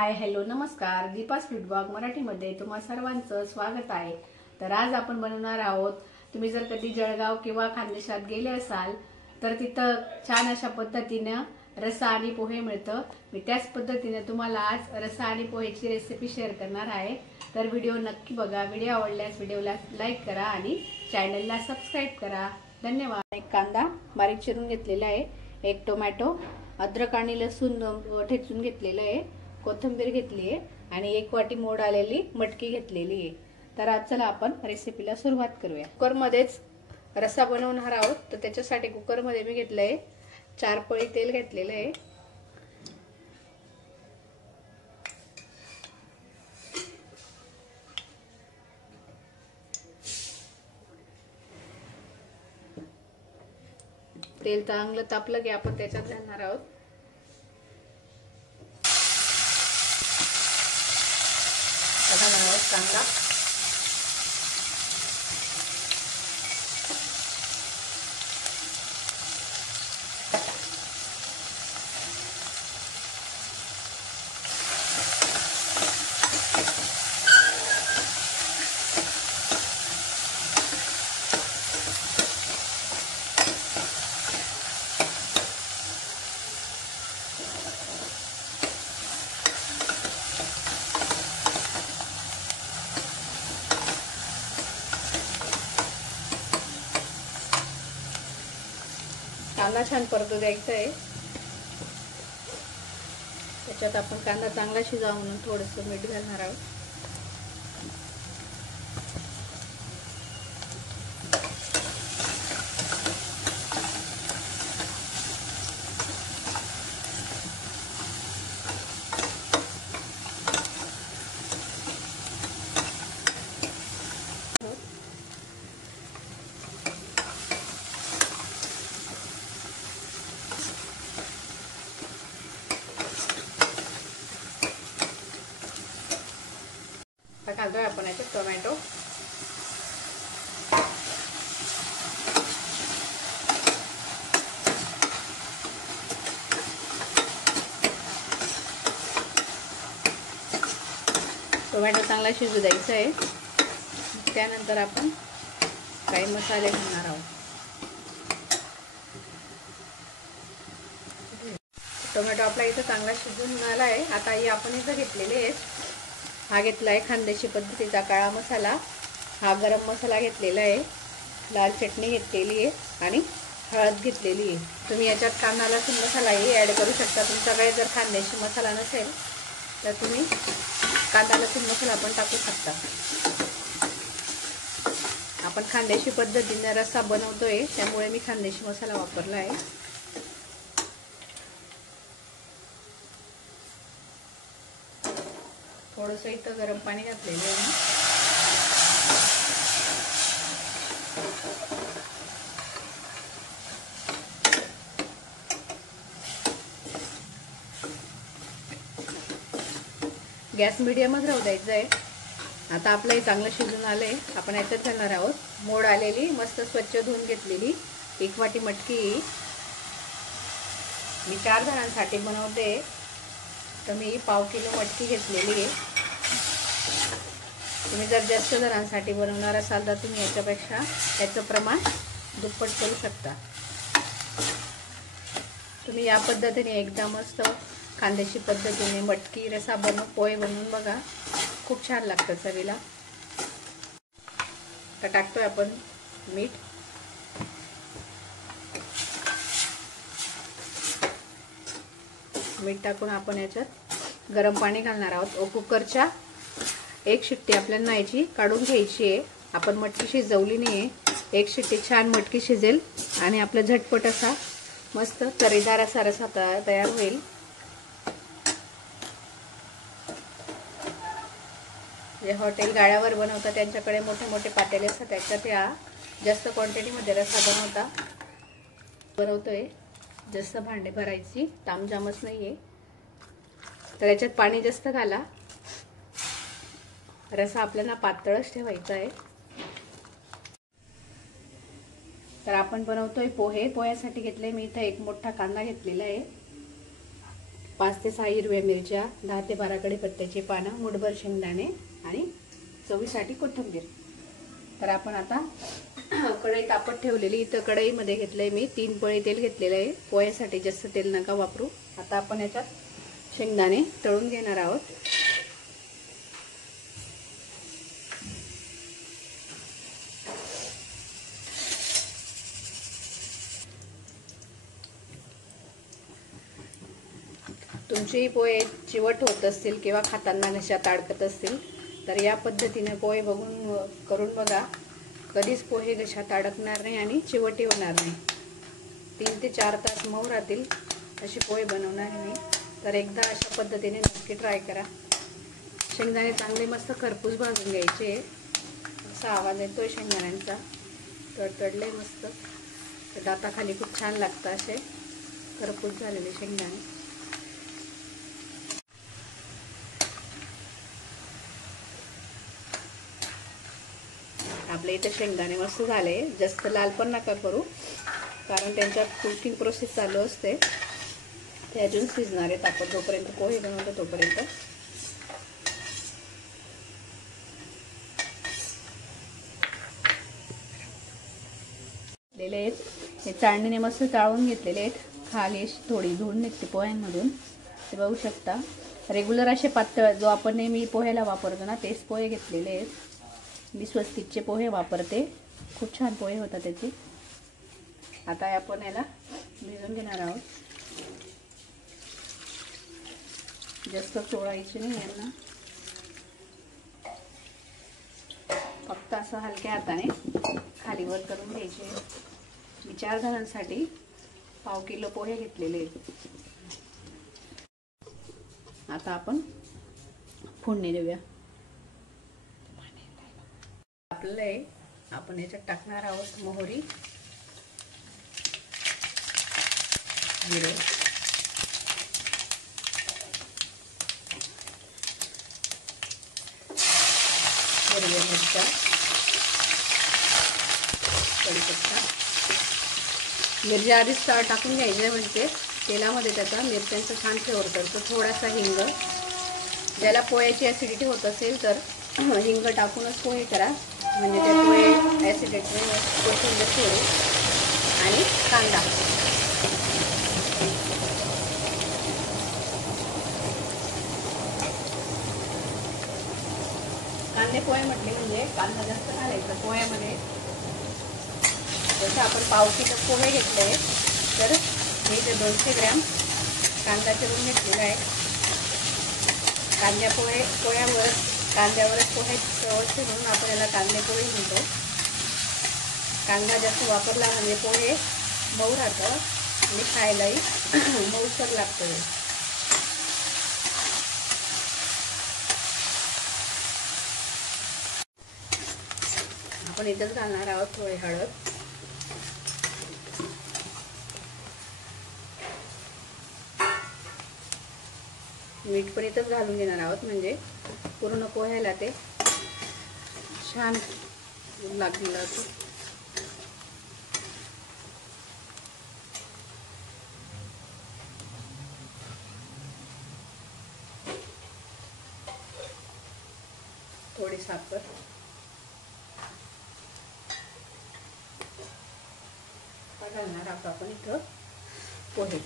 Hi hello नमस्कार, Deepa's food blog मराठीमध्ये तुम्हा सर्वांचं स्वागत आहे। तर आज आपण बनवणार आहोत, तुम्ही जर कधी जळगाव किंवा खानदेशात गेले असाल तर तिथं छान अशा पद्धतीने रस्सा आणि पोहे मिळतं। मी त्याच पद्धतीने तुम्हाला आज रस्सा आणि पोहेची रेसिपी शेअर करणार आहे। तर व्हिडिओ नक्की बघा। व्हिडिओ आवडल्यास व्हिडिओला लाईक करा आणि चॅनलला सबस्क्राइब करा। धन्यवाद। एक कांदा बारीक चिरून घेतलेला आहे, एक टोमॅटो, अद्रक आणि लसूण ठेचून घेतलेलं आहे, कोथिंबीर घेतली आहे आणि एक वाटी मोड आलेली मटकी घेतलेली आहे। तर आज चला आपण रेसिपीला सुरुवात करूया। कुकर मध्येच रस्सा बनवणार आहोत, तर त्याच्यासाठी कुकर मध्ये मी घेतलंय 4 पळी तेल घेतलेलं आहे। तेल चांगलं तापलं की आपण त्याच्यात घालणार आहोत कांदा, कांदा छान परतू द्यायचा आहे। त्याच्यात आपण कांदा चांगला शिजावा म्हणून थोडंसं मीठ घालणार आहोत। घालतोय आपण याच्यात टोमॅटो, टोमॅटो चांगला शिजू द्यायचा आहे। त्यानंतर आपण काही मसाले घालणार आहोत। टोमॅटो आपला इथं चांगला शिजून आला आहे। आता ही आपण इथं घेतलेले आहेत, हा घेतला आहे खानदेशी पद्धतीचा काळा मसाला, हा गरम मसाला घेतलेला आहे, लाल चटणी घेतलेली आहे आणि हळद घेतलेली आहे। तुम्ही याच्यात कांदा लसूण मसालाही ॲड करू शकता। तुमच्याकडे जर खानदेशी मसाला नसेल तर तुम्ही कांदा लसूण मसाला पण टाकू शकता। आपण खानदेशी पद्धतीने रस्सा बनवतोय त्यामुळे मी खानदेशी मसाला वापरला आहे। थोडंसं इथं गरम पाणी घातलेलं आहे। गॅस मीडियमच राहू द्यायचा आहे। आता आपलं हे चांगलं शिजून आलंय। आपण याच्यात घालणार आहोत मोड आलेली मस्त स्वच्छ धुवून घेतलेली 1 वाटी मटकी। मी 4 जणांसाठी बनवते तर मी 1/2 किलो मटकी घेतलेली आहे। तुम्ही जर जास्त जणांसाठी बनवणार असाल तर तुम्ही याच्यापेक्षा याचं प्रमाण दुप्पट करू शकता। तुम्ही या पद्धतीने एकदा मस्त खानदेशी पद्धतीने मटकी रस्सा पोहे बनवून बघा, खूप छान लागतं चवीला। तर टाकतोय आपण मीठ, मीठ टाकून आपण याच्यात गरम पाणी घालणार आहोत। कुकरच्या 1 शिट्टी आपल्याला याची काढून घ्यायची आहे। आपण मटकी शिजवली नाही आहे, 1 शिट्टी छान मटकी शिजेल आणि आपला झटपट असा मस्त तरीदार असा रस्सा तयार होईल। जे हॉटेल गाड्यावर बनवतात त्यांच्याकडे मोठे मोठे पातेले असतात, त्याच्यात या जास्त क्वांटिटीमध्ये रस्सा बनवतोय। जास्त भांडे भरायची तामझामच नाहीये, तर याच्यात पाणी जास्त घाला। रस्सा आपल्याला पातळच ठेवायचा आहे। तर आपण बनवतोय पोहे। पोह्यासाठी घेतले मी इथे एक मोठा कांदा घेतलेला आहे, 5 ते 6 हिरव्या मिरच्या, 10 ते 12 कढीपत्त्याची पानं, मुठभर शेंगदाणे आणि चवीसाठी कोथिंबीर. तर आपण आता कढई तापत ठेवलेली. इथं कढईमध्ये घेतलंय मी 3 पळी तेल घेतलेलं आहे. पोह्यासाठी जास्त तेल नका वापरू. आता आपण याच्यात शेंगदाणे तळून घेणार आहोत. तुमचेही पोहे चिवट होत असतील किंवा खाताना घशात अडकत असतील तर या पद्धतीने पोहे करून बघा. कधीच पोहे घशात अडकणार नाही आणि चिवटही होणार नाही. 3 ते 4 तास मऊ राहतील अशी पोहे बनवणार मी. तर एकदा अशा पद्धतीने नक्की ट्राय करा. शेंगदाणे चांगले मस्त खरपूस भाजून घ्यायचे. असा आवाज येतोय शेंगदाण्यांचा. तडतडले मस्त. तर दाताखाली खूप छान लागतं असे खरपूस झालेले शेंगदाणे. आपले इथे शेंगदाणे मस्त झाले. जास्त लाल पण नका करू कारण त्यांच्यात कुकिंग प्रोसेस चालू असते. ते अजून शिजणार आहेत. आपण जोपर्यंत पोहे बनवतो तोपर्यंत. हे चाळणीने मस्त चाळून घेतलेले आहेत. खाली थोडी धूळ निघते पोह्यांमधून ते बघू शकता. रेग्युलर असे पातळ जो आपण नेहमी पोह्याला वापरतो ना तेच पोहे घेतलेले आहेत. मी स्वस्तिकचे पोहे वापरते. खूप छान पोहे होतात त्याचे. आता आपण याला भिजवून घेणार आहोत. जास्त चोळायचे नाही यांना. फक्त असं हलक्या हाताने खालीवर करून घ्यायचे. मी 4 जणांसाठी पाव किलो पोहे घेतलेले. आता आपण फोडणी देऊया. आपण याच्यात टाकणार आहोत मोहरी, जिरे, हिरव्या मिरच्या, कढीपत्ता. मिरच्या आधीच टाकून घ्यायचे म्हणजे तेलामध्ये त्याचा मिरच्यांचा छान फ्लेवर करतो. थोडासा हिंग. ज्याला पोह्याची ॲसिडिटी होत असेल तर हिंग टाकूनच पोहे करा म्हणजे ते पोहे ॲसिडिटी कोथिंबीर थोडी आणि कांदा. कांदे पोहे म्हटले म्हणजे कांदा जास्त घालायचा पोह्यामध्ये. जसं आपण पाव किलो पोहे घेतले तर मी इथे 200 ग्रॅम कांदा चिरून घेतलेला आहे. कांद्यावरच पोहे चिरून आपण याला कांदे पोहे म्हणतो. कांदा जास्त वापरला म्हणजे पोहे मऊ राहतं आणि खायलाही मऊसर लागतं. आपण इथंच घालणार आहोत थोडी हळद. मीठ पण इथंच घालून घेणार आहोत म्हणजे पूर्ण पोह्याला ते छान लागलेलं असं. थोडी साखर. घालणार आहोत आपण इथं पोहे.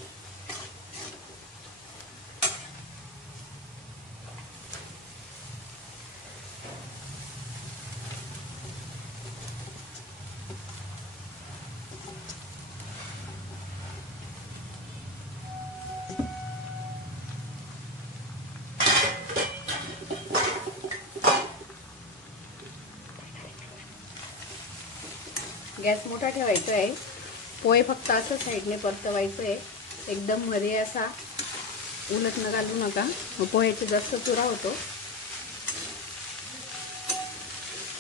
गॅस मोठा ठेवायचा आहे. पोहे फक्त असं साईडने परतवायचं आहे. एकदम मध्ये असा उलट न घालू नका. पोह्याचा जास्त चुरा होतो.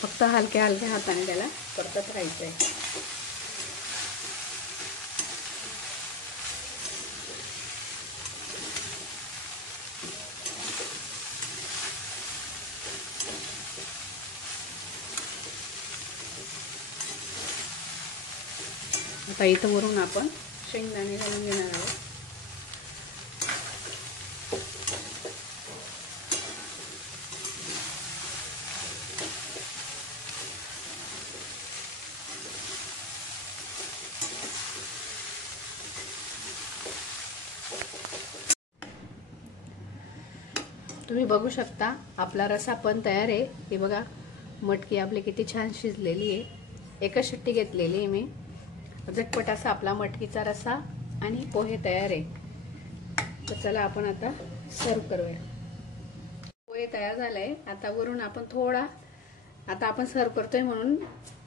फक्त हलक्या हाताने त्याला परतत राहायचं आहे. आता इथं वरून आपण शेंगदाणे घालून घेणार आहोत. तुम्ही बघू शकता आपला रसा पण तयार आहे. हे बघा मटकी आपली किती छान शिजलेली आहे. एकच शिट्टी घेतलेली आहे मी. झटपट असा आपला मटकीचा रसा आणि पोहे तयार आहे. तर चला आपण आता सर्व करूया. पोहे तयार झाले. आता वरून आपण थोडा, आता आपण सर्व करतोय म्हणून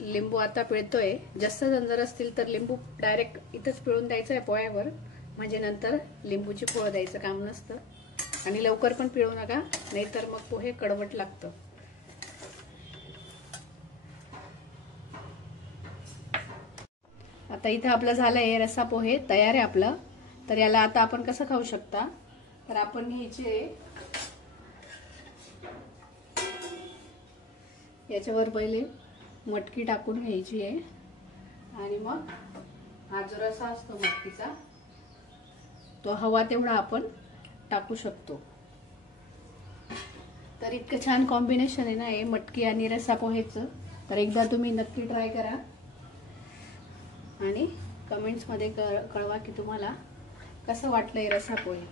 लिंबू आता पिळतोय. जास्त जण जर असतील तर लिंबू डायरेक्ट इथंच पिळून द्यायचं आहे पोह्यावर, म्हणजे नंतर लिंबूची फोड द्यायचं काम नसतं. आणि लवकर पण पिळू नका, नाहीतर मग पोहे कडवट लागतं. आता इथं आपलं झालंय रस्सा पोहे तयार आहे आपलं. तर याला आता आपण कसं खाऊ शकता, तर आपण घ्यायचे याच्यावर पहिले मटकी टाकून घ्यायची आहे आणि मग हा जो रस्सा असतो मटकीचा तो हवा तेवढा आपण टाकू शकतो. तर इतकं छान कॉम्बिनेशन आहे ना हे मटकी आणि रस्सा पोहेचं. तर एकदा तुम्ही नक्की ट्राय करा आणि कमेंट्स मध्ये कळवा की तुम्हाला कसं वाटलंय रस्सा पोहे.